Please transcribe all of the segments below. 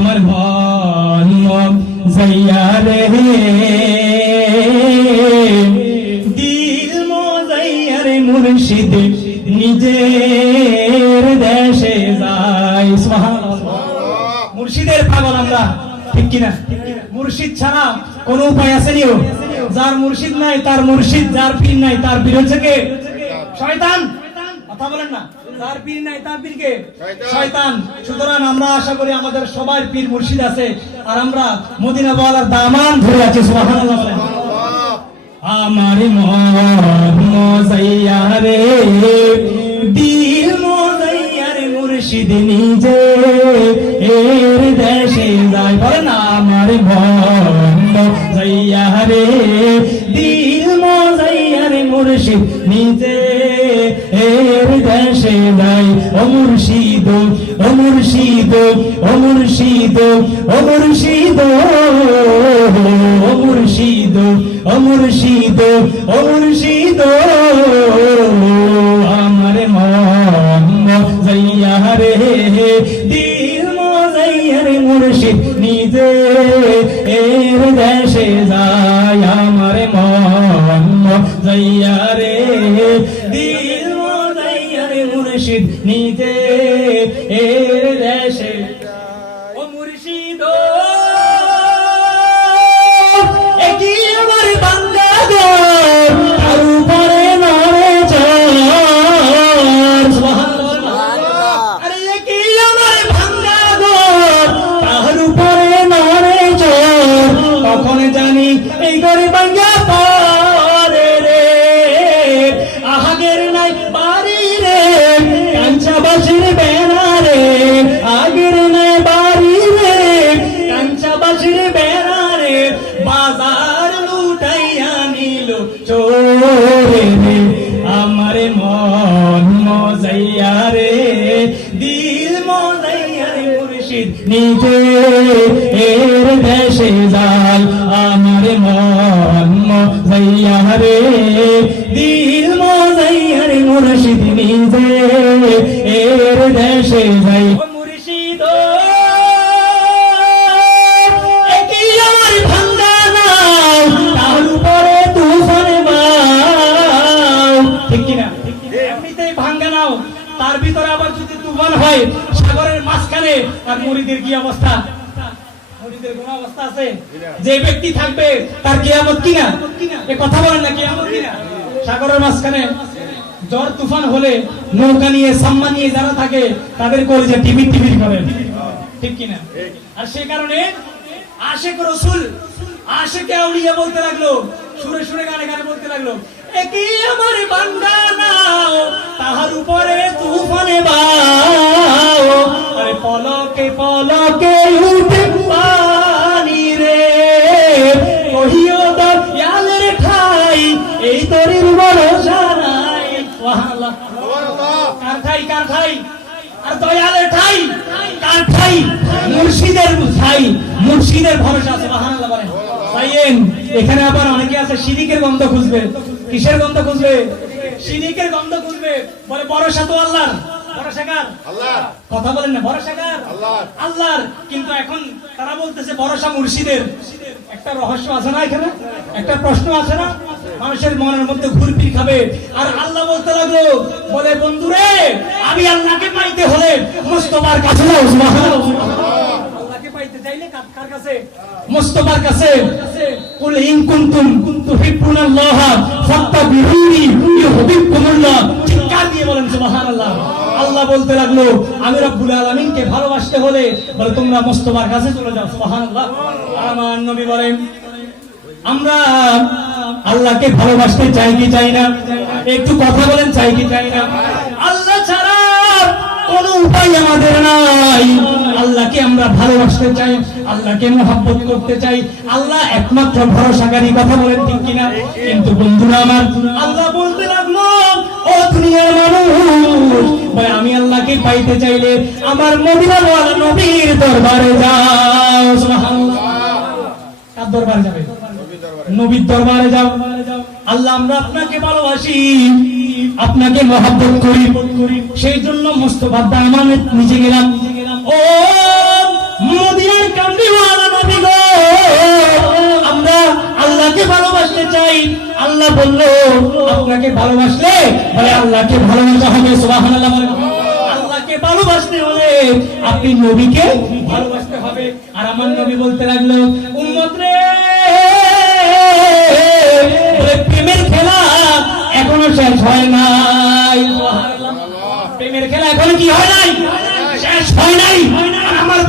আমার মন যাইয়া রে দিল মজাইয়া রে মুর্শিদ নিজের দেশে যাই। সুবহানাল্লাহ। মুর্শিদের পাগল আমরা, ঠিক কিনা? মুর্শিদ ছাড়া কোনো উপায় আছে নিও? যার মুর্শিদ নাই তার মুর্শিদ, যার পীর নাই তার পীর হচ্ছে কে? শয়তান। কথা বলেন না, যার পীর নাই তার পীর কে? শয়তান। সুতরাং আমরা আশা করি আমাদের সবার পীর মুর্শিদ আছে, আর আমরা মদিনা ওয়ালার দামান ধরে আছি। সুবহানাল্লাহ বলেন। আমার মন মজাইয়া রে দিল মজাইয়া রে মুর্শিদ নিজে এর দেশে যায়। বলেন আমার মন মজাইয়া রে দিল মজাইয়া রে মুর্শিদ নিজে এর দেশে যায়। ও মুর্শিদ ও মুর্শিদ ও মুর্শিদ ও মুর্শিদ ও মুর্শিদ ও মুর্শিদ ও মুর্শিদ আমার মন মজাইয়া রে দিল মজাইয়া রে মুর্শিদ নিজে এর দেশে যায়। আমার মন মজাইয়া রে দিল মজাইয়া রে মুর্শিদ নিজে এর দেশে। ও মুর্শিদ আমার মন মজাইয়া রে দিল মজাইয়া রে মুর্শিদ নিজে এর দেশে যায়। আমার মন মজাইয়া রে দিল মজাইয়া রে মুর্শিদ নিজে এর দেশে যায়। মুর্শিদ তার ভিতরে আবার যদি তুফান হয় সাগরের মাঝখানে, আর মুরিদের কি অবস্থা? মুরিদের কোন অবস্থা আছে? যে ব্যক্তি থাকবে তার কিয়ামত কিনা? এই কথা বলেন না, কিয়ামত কিনা? সাগরের মাঝখানে ঝড় তুফান হলে নৌকা নিয়ে সাম্মা নিয়ে যারা থাকে তাদের কলেজে টিভির টিভির করে, ঠিক কিনা? আর সেই কারণে আশিক রাসূল আশিকে আউলিয়া বলতে লাগলো, সুরে সুরে গানে গানে বলতে লাগলো, একই আমার বান্দা নাও তাহার উপরে তুফানে বাও, আরে পলকে পলকে উঠে পানি রে, কহিও দয়ালের ঠাই এই তরির ভরসা নাই। সুবহানাল্লাহ। কার ঠাই? কার ঠাই? আর দয়ালের ঠাই কার ঠাই? মুর্শিদের ঠাই, মুর্শিদের ভরসা। সুবহানাল্লাহ বলেন। তাইয়েন এখানে আবার অনেকে আছে শিরিকের গন্ধ খুঁজবে। কিসের গন্ধ খুঁজবে? শিরিকের গন্ধ খুঁজবে। বলে ভরসা তো আল্লাহর। ভরসা কার? আল্লাহর। কথা বলেন না, ভরসা কার? আল্লাহর। আল্লাহর। কিন্তু এখন তারা বলতেছে ভরসা মুর্শিদের। একটা রহস্য আছে না এখানে? একটা প্রশ্ন আছে না? মানুষের মনের মধ্যে ঘুরপির খাবে। আর আল্লাহ বলতে লাগলো, বলে বন্ধুরে আমি আল্লাহকে পাইতে হলে মুস্তাফার কাছে যাও। সুবহানাল্লাহ। আল্লাহকে পাইতে চাইলে কার কাছে? মুস্তাফার কাছে। কুল ইন কুনতুম তুহিব্বুনাল্লাহ ফাত্তাবিউনি ইউহিব্বুকুমুল্লাহ। চিৎকার দিয়ে বলেন সুবহানাল্লাহ। আল্লাহ বলতে লাগলো আমি রব্বুল আলামিনকে ভালোবাসতে হলে বলে তোমরা মুস্তাফার কাছে চলে যাও। সুবহানাল্লাহ। আমার নবী বলেন আমরা আল্লাহকে ভালোবাসতে চাই কি চাই না? একটু কথা বলেন, চাই কি চাই না? আল্লাহ ছাড়া কোন উপায় আমাদের নাই। আল্লাহকে আমরা ভালোবাসতে চাই, আল্লাহকে মহব্বত করতে চাই। আল্লাহ একমাত্র ভরসাকারী। কথা বলেন ঠিক কিনা? কিন্তু বন্ধুরা আমার, আল্লাহ বলতে লাগলো ও দুনিয়ার মানুষ, আমি আল্লাহকে পাইতে চাইলে আমার মদিনা ওয়ালা নবীর দরবারে যাও। সুবহানাল্লাহ। কার দরবারে যাবে? নবীর দরবারে যাও। আল্লাহ আমরা আপনাকে ভালোবাসি, আপনাকে মহব্বত করি, সেই জন্য মুস্তাফার দামানে নিচে গেলাম। ও মদিনা বললো আপনাকে ভালোবাসলে বলে আল্লাহকে ভালোবাসা হবে। সুবহানাল্লাহ বলেন। আল্লাহকে ভালোবাসতে হলে আপনি নবীকে ভালোবাসতে হবে। আর আমার নবী বলতে লাগলো উম্মত রে, প্রেমের খেলা এখনো শেষ হয় নাই। প্রেমের খেলা এখনো কি হয় নাই? শেষ হয় নাই। আমার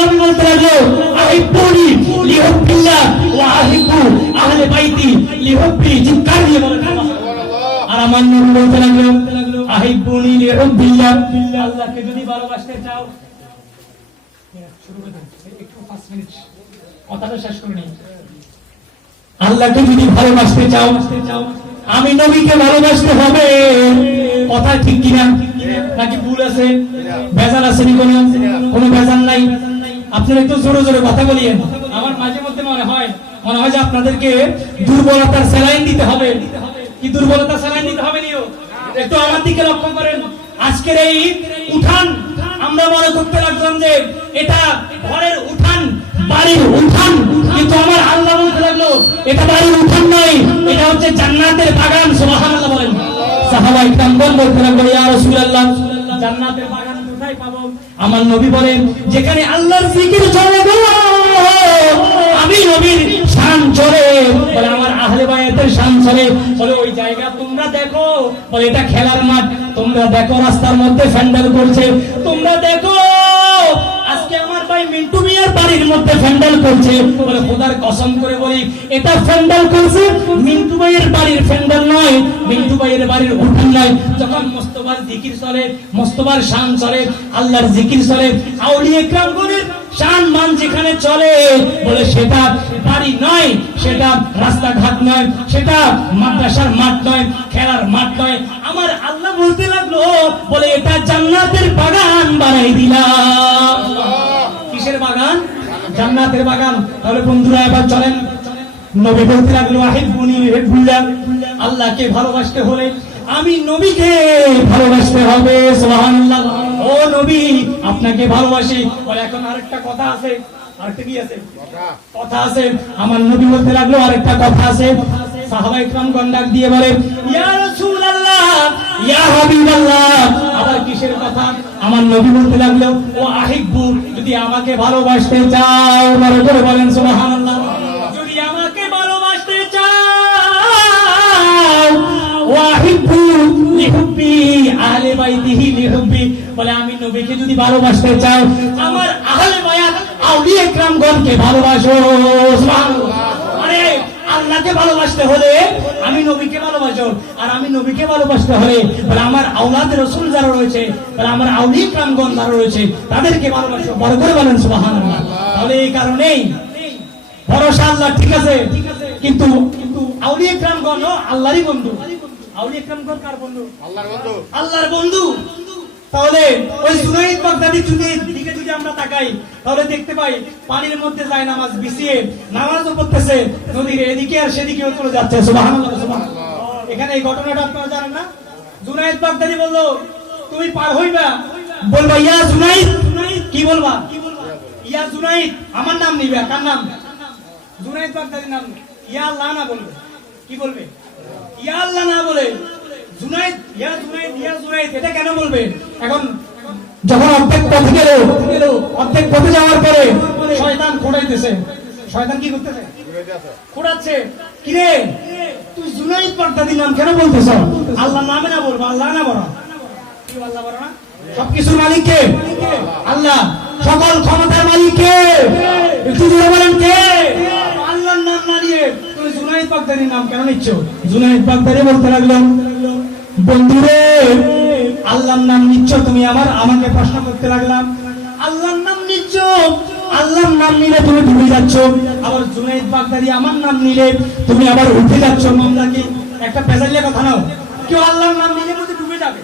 নবী বলতে লাগলো আহিব্বুনি লিহুব্বিল্লাহ ওয়া আহিব্বু আহলে বাইতি লিহুব্বি। চিৎকার দিয়ে বলেন সুবহানাল্লাহ। আর আমার নবী বলতে লাগলো আহিব্বুনি লিহুব্বিল্লাহ, আল্লাহকে যদি ভালোবাসতে চাও শুরু করে দাও, একটু 5 মিনিট কথাটা শেষ করে নিই। আল্লাহকে যদি ভালোবাসতে চাও আমি নবীকে ভালোবাসতে হবে। কথা ঠিক কিনা নাকি ভুল আছে? ভেজাল আছে নি? কোনো ভেজাল নাই। আপনারা একটু জোরে জোরে কথা বলিয়েন। আমার মাঝে মধ্যে মনে হয় যে আপনাদেরকে দুর্বলতার স্যালাইন দিতে হবে। কি দুর্বলতার স্যালাইন দিতে হবে নিও? একটু আমার দিকে লক্ষ্য করেন। আজকের এই উঠান আমরা মনে করতে লাগলাম যে এটা ঘরের উঠান, বাড়ির উঠান, কিন্তু আমার আল্লাহ বলতে লাগলো এটা বাড়ির উঠান নয়, এটা হচ্ছে জান্নাতের বাগান। সুবহানাল্লাহ বলেন। সাহাবায়ে কিরামগণ বলতে লাগলো ইয়া রাসূলুল্লাহ, জান্নাতের বাগান কোথায় পাবো? আমার নবী বলেন যেখানে আল্লাহর জিকির চলে গো, আমি নবীর শান চলে, বলে আমার আহলে বায়াতের শান চলে, বলে ওই জায়গা তোমরা দেখো, বলে এটা খেলার মাঠ, তোমরা দেখো রাস্তার মধ্যে ফ্যান্ডেল করছে, তোমরা দেখো আজকে আমার ভাই মিন্টু মিয়ার বাড়ির মধ্যে ফ্যান্ডেল করছে, বলে খোদার কসম করে বলি এটা ফ্যান্ডেল করছে মিন্টু ভাইয়ের বাড়ির ফ্যান্ডেল নয়, মিন্টু ভাইয়ের বাড়ির উঠান নয়। যখন মোস্তফার জিকির চলে, মোস্তফার শান চলে, আল্লাহর জিকির চলে, আউলিয়া কিরামগণের শান মান যেখানে চলে, বলে সেটা বাড়ি নয়, সেটা রাস্তাঘাট নয়, সেটা মাদ্রাসার মাঠ নয়, খেলার মাঠ নয়। আমার আল্লাহ বলতে লাগলো বলে এটা জান্নাতের বাগান বানাই দিলাম। কিসের বাগান? জান্নাতের বাগান। তাহলে বন্ধুরা এবার চলেন, নবী বলতে লাগলো আহিব্বুনি লিহুব্বিল্লাহ, আল্লাহকে ভালোবাসতে হলে আমি নবীকে ভালোবাসতে হবে। সুবহানাল্লাহ। ও নবী আপনাকে ভালোবাসি। বলে এখন আরেকটা কথা আছে। আরেকটা কি আছে? কথা আছে। আমার নবী বলতে লাগলো আরেকটা কথা আছে। সাহাবায়ে কিরামগণ ডাক দিয়ে বলে ইয়া রাসূলুল্লাহ, ইয়া হাবিবাল্লাহ, আবার কিসের কথা? আমার নবী বলতে লাগলো ও আহিব্বু, যদি আমাকে ভালোবাসতে চাও, বড় করে বলেন সুবহানাল্লাহ, যদি আমাকে ভালোবাসতে চাও, ও আহিব্বু লিহুব্বি আহলে বাইতিহি লিহুব্বি, বলে আমি নবীকে যদি ভালোবাসতে চাও আমার আহলে বায়াত আউলিয়া কিরামগণকে ভালোবাসো। সুবহানাল্লাহ। আরে আল্লাহকে ভালোবাসতে হলে আমি নবীকে ভালোবাসো, আর আমি নবীকে ভালোবাসতে হলে বলে আমার আওলাদে রাসূল যারা রয়েছে, বলে আমার আউলিয়া কিরামগণ যারা রয়েছে তাদেরকে ভালোবাসো। বড় করে বলেন সুবহানাল্লাহ। তাহলে এই কারণেই ভরসা আল্লাহ, ঠিক আছে, কিন্তু আউলিয়া কিরামগণ আল্লাহরই বন্ধু। আউলিয়া কিরামগণ কার বন্ধু? আল্লাহর বন্ধু। আল্লাহর বন্ধু। তাহলে ওই জুনাইদ বাগদাদির দিকে যদি আমরা তাকাই তাহলে দেখতে পাই পানির মধ্যে যায় নামাজ বিছিয়ে নামাজও পড়তেছে, নদীর এদিকে আর সেদিকেও চলে যাচ্ছে। সুবহানাল্লাহ, সুবহানাল্লাহ। এখানে এই ঘটনাটা আপনারা জানেন না? জুনাইদ বাগদাদি বলল তুমি পার হইবা, বলবা ইয়া জুনাইদ, কি বলবা? ইয়া জুনাইদ, আমার নাম নিবে। কার নাম? জুনাইদ বাগদাদির নাম। ইয়া আল্লাহ না বলবে। কি বলবে? ইয়া আল্লাহ না বলে জুনাইদ, ইয়া জুনাইদ, ইয়া জুনাইদ, এটা কেন বলবে? এখন যখন অর্ধেক পথে গেল, অর্ধেক পথে যাওয়ার পরে শয়তান খোঁড়াইতেছে। শয়তান কি করতেছে? খোঁড়াচ্ছে। কিরে তুই জুনাইদ বাগদাদির নাম কেন বলতেছ? আল্লাহর নামে না বলবো, আল্লাহ না বলো। কি আল্লাহ বলো না? সবকিছুর মালিক কে? আল্লাহ। সকল ক্ষমতার মালিক কে? একটু জোরে বলেন কে? আল্লাহর নাম না নিয়ে তুমি জুনাইদ বাগদাদির নাম কেন নিচ্ছ? জুনাইদ বাগদাদি বলতে লাগলো বন্ধুরে আল্লাহর নাম নিচ্ছ তুমি, আমাকে প্রশ্ন করতে লাগলাম আল্লাহর নাম নিচ্ছ, আল্লাহর নাম নিলে তুমি ডুবে যাচ্ছ, আবার জুনাইদ বাগদাদি আমার নাম নিলে তুমি আবার উঠে যাচ্ছ। মামলা কি একটা পেঁচাইলে কথা নাও? কেউ আল্লাহর নাম নিলে মধ্যে ডুবে যাবে,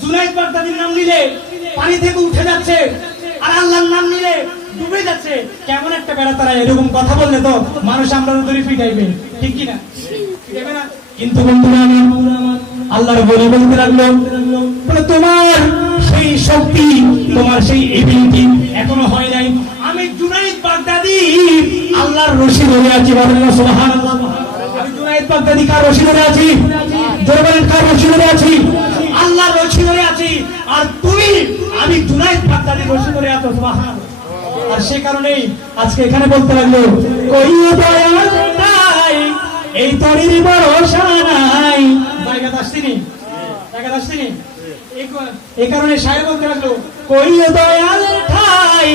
জুনাইদ বাগদাদির নাম নিলে পানি থেকে উঠে যাচ্ছে, আর আল্লাহর নাম নিলে ডুবে যাচ্ছে। কেমন একটা বেড়া তারা এরকম কথা বললে তো মানুষ আমরা ধরে পিটাইবে, ঠিক কিনা? পিটাইবে না? কিন্তু বন্ধুরা আমার আল্লাহর বলে বলতে লাগলো তোমার সেই শক্তি, তোমার সেই এবিলিটি এখনো হয় নাই। আমি জুনাইদ বাগদাদি আল্লাহর রশি ধরে আছি। বলেন সুবহানাল্লাহ। আমি জুনাইদ বাগদাদি কার রশি ধরে আছি? জোরে বলেন, কার রশি ধরে আছি? আল্লাহর রশি ধরে আছি। আর তুমি, আমি জুনায়েদ বাগদাদি রশি ধরে আছো। সুবহানাল্লাহ। আর সে কারণেই আজকে এখানে বলতে লাগলো, কই দয়াল নাই, এই তরির ভরসা নাই। জায়গা আসছিনি, জায়গা আসছিনি। এই কারণে সাহেব বলতে লাগলো, কই দয়াল ঠাই,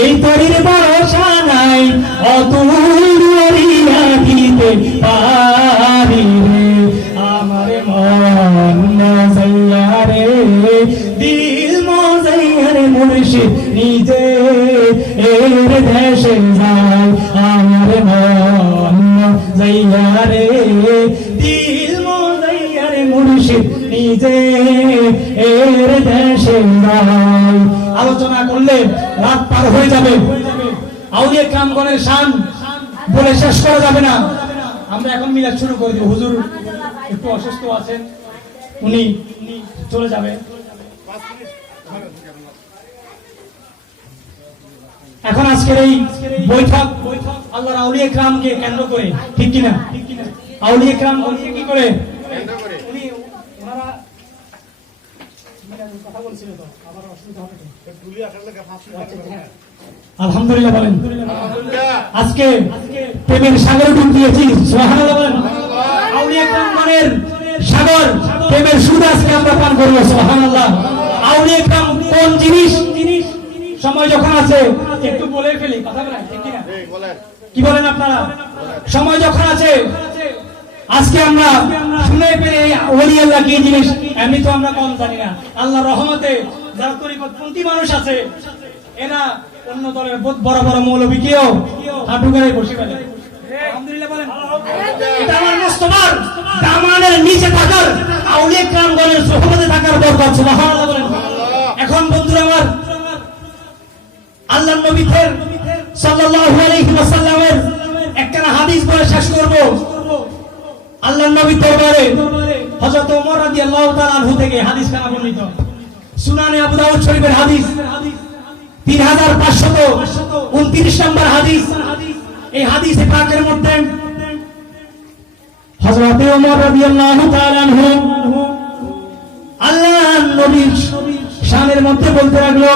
এই তরির ভরসা নাই, অতুল দরিয়া দিতে পারি রে, আমার মন মজাইয়া রে, দিল মজাইয়া রে, মুর্শিদ নিজে এর দেশে যায়, আমার মন মজাইয়া রে, দিল মজাইয়া রে, মুর্শিদ নিজে এর দেশে যায়। আলোচনা করলে রাত পার হয়ে যাবে, আউলিয়া কামগণের শান বলে শেষ করা যাবে না। আমরা এখন মিলাদ শুরু করে দেব। হুজুর একটু অসুস্থ আছেন, উনি চলে যাবে। এখন আজকের এই বৈঠক আল্লাহর আউলিয়া کرامকে কেন্দ্র করে, ঠিক কিনা? আউলিয়া کرام বলতে কি করে? উনি ওনারা কথা বলছিল তো, আবার অসুবিধা হবে তো। আলহামদুলিল্লাহ বলেন। আজকে প্রেমের সাগরে ডুব দিয়েছি। সুবহানাল্লাহ বলেন। আউলিয়া کرامগণের সাগর, প্রেমের সুদ আজকে আমরা পান করব। সুবহানাল্লাহ। আউলিয়া کرام কোন জিনিস? সময় যখন আছে একটু বলে ফেলি, কথা বলেন, ঠিক কি না? কি বলেন আপনারা? সময় যখন আছে, আজকে আমরা শুনে পেয়ে ওলি আল্লাহ কি জিনিস, এমনি তো আমরা কম জানি না। আল্লাহর রহমতে যারা তরিকতপন্থী মানুষ আছে, এরা অন্য দলের বড় বড় মৌলবীকেও হাঁটু গেড়ে বসে ফেলে। আলহামদুলিল্লাহ বলেন। এটা আমার মুস্তফার দামানের নিচে থাকার, আউলিয়া کرامগণের সোহবতে থাকার বরকত। সুবহানাল্লাহ বলেন। এখন বন্ধুরা আমার, আল্লাহর নবী সাল্লাল্লাহু আলাইহি ওয়াসাল্লামের একটা হাদিস বলে শেষ করব। আল্লাহর নবীর দরবারে হযরত ওমর রাদিয়াল্লাহু তাআলা আনহু থেকে হাদিস খানা বর্ণিত, সুনানে আবু দাউদ শরীফের হাদিস 3529 নম্বর হাদিস। এই হাদিসে পাকের মধ্যে হযরত ওমর রাদিয়াল্লাহু তাআলা আনহু আল্লাহর নবীর শানের মধ্যে বলতে লাগলো,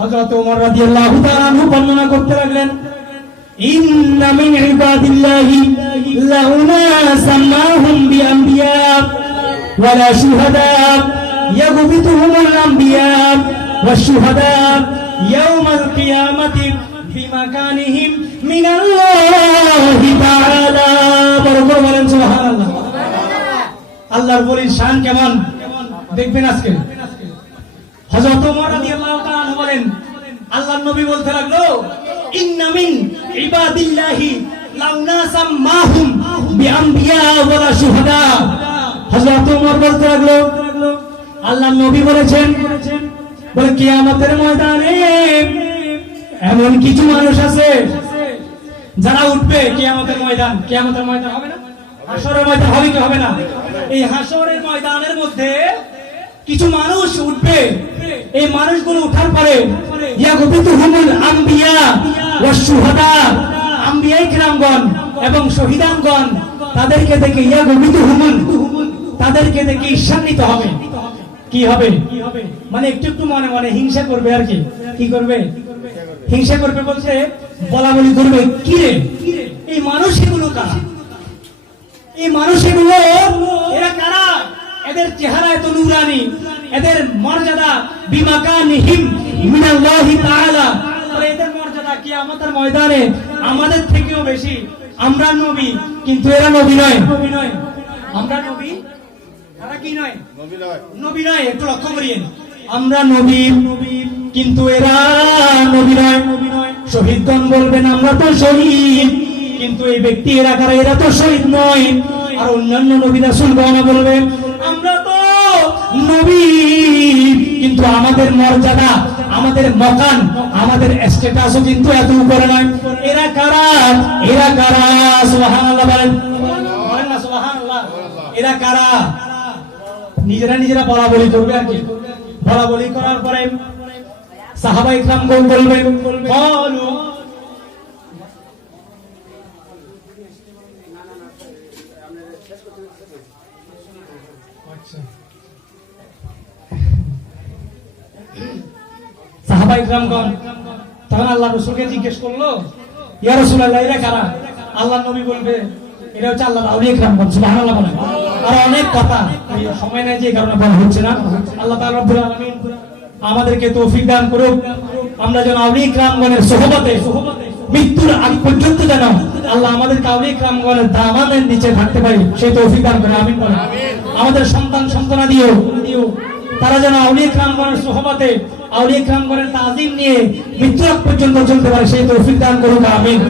হযরত ওমর রাদিয়াল্লাহু তাআলা আনহু বর্ণনা করতে লাগলেন, ইন্না মিন ইবাদিল্লাহি লাউনাসাম মাহুম বিআনবিয়া ওয়ালা শুহাদা ইয়াগবিতুহুমুল আনবিয়া ওয়াশ-শুহাদা ইয়াওমাল কিয়ামাতি বিমাকানিহিম মিনাল্লাহি তাআলা। বরকত বলেন সুবহানাল্লাহ। আল্লাহর ওলির শান কেমন দেখবেন আজকে। হযরত ওমর রাদিয়াল্লাহু তাআলা আনহু বলেন, আল্লাহর নবী বলতে লাগলো, ইন্না মিন ইবাদিল্লাহি লাউনাসাম মাহুম বিআনবিয়া ওয়ালা শুহাদা। হযরত ওমর বলতে লাগলো, আল্লাহর নবী বলেছেন, বলে কিয়ামতের ময়দানে এমন কিছু মানুষ আছে যারা উঠবে কিয়ামতের ময়দান। কিয়ামতের ময়দান হবে না? হাশরের ময়দান হবে কি হবে না? এই হাশরের ময়দানের মধ্যে কিছু মানুষ উঠবে। এই মানুষগুলো উঠার পরে ইয়াগবিতুহুমুল আনবিয়া ওয়াশ-শুহাদা, আম্বিয়ায়ে কিরামগণ এবং শহীদানগণ তাদেরকে দেখে ইয়াগবিতুহুমুল, তাদেরকে দেখে ঈর্ষান্বিত হবে। কি হবে? মানে একটু একটু মনে মনে হিংসা করবে আর কি। কি করবে? হিংসা করবে বলতে বলা বলি করবে, কি রে এই মানুষ এগুলো কারা? এই মানুষ এগুলো এরা কারা? এদের চেহারা এত নূরানি, এদের মর্যাদা বিমাকানিহিম মিনাল্লাহি তাআলা, এদের মর্যাদা কিয়ামতের ময়দানে আমাদের থেকেও বেশি। আমরা নবী কিন্তু এরা নবী নয়। আমরা নবী, এরা কি নয়? নবী নয়। একটু লক্ষ্য করিয়েন, আমরা নবী কিন্তু এরা নবী নয়। শহীদগণ বলবেন আমরা তো শহীদ, কিন্তু এই ব্যক্তি এরা কারা? এরা তো শহীদ নয়। আর অন্যান্য নবী রাসূলগণ বলবেন আমরা তো নবী, কিন্তু আমাদের মর্যাদা, আমাদের মকান, আমাদের স্ট্যাটাসও কিন্তু এত উপরে নয়। এরা কারা? এরা কারা? সুবহানাল্লাহ বলেন, বলেন না সুবহানাল্লাহ। এরা কারা? নিজেরা নিজেরা বলা বলি করবে আর কি। বলা বলি করার পরে সাহাবায়ে কিরামগণ বলবেন, বলু সাহাবায়ে কিরামগণ। তখন আল্লাহ রাসূলকে জিজ্ঞেস করলো, ইয়া রাসূলুল্লাহ, এরা কারা? আল্লাহ নবী বলবে, এটা হচ্ছে আল্লাহর আউলিয়া কিরামগণ। সুবহানাল্লাহ বলেন। আর অনেক কথা, এই সময় নাই যে কারণে বলা হচ্ছে না। আল্লাহ তাআলা রব্বুল আলামিন আমাদেরকে তৌফিক দান করুক, আমরা যেন আউলিয়া কিরামগণের সোহবতে মৃত্যুর আগ পর্যন্ত যেন আল্লাহ আমাদের আউলিয়া কিরামগণের দামানের নিচে থাকতে পারি, সেই তৌফিক দান করে আমিন বলেন। আমাদের সন্তান সন্তানা দিও, তারা যেন আউলিয়া কিরামগণের সোহবতে আউলিয়া কিরামগণের তাজিম নিয়ে মৃত্যুর আগ পর্যন্ত চলতে পারে, সেই তৌফিক দান করুক আমিন।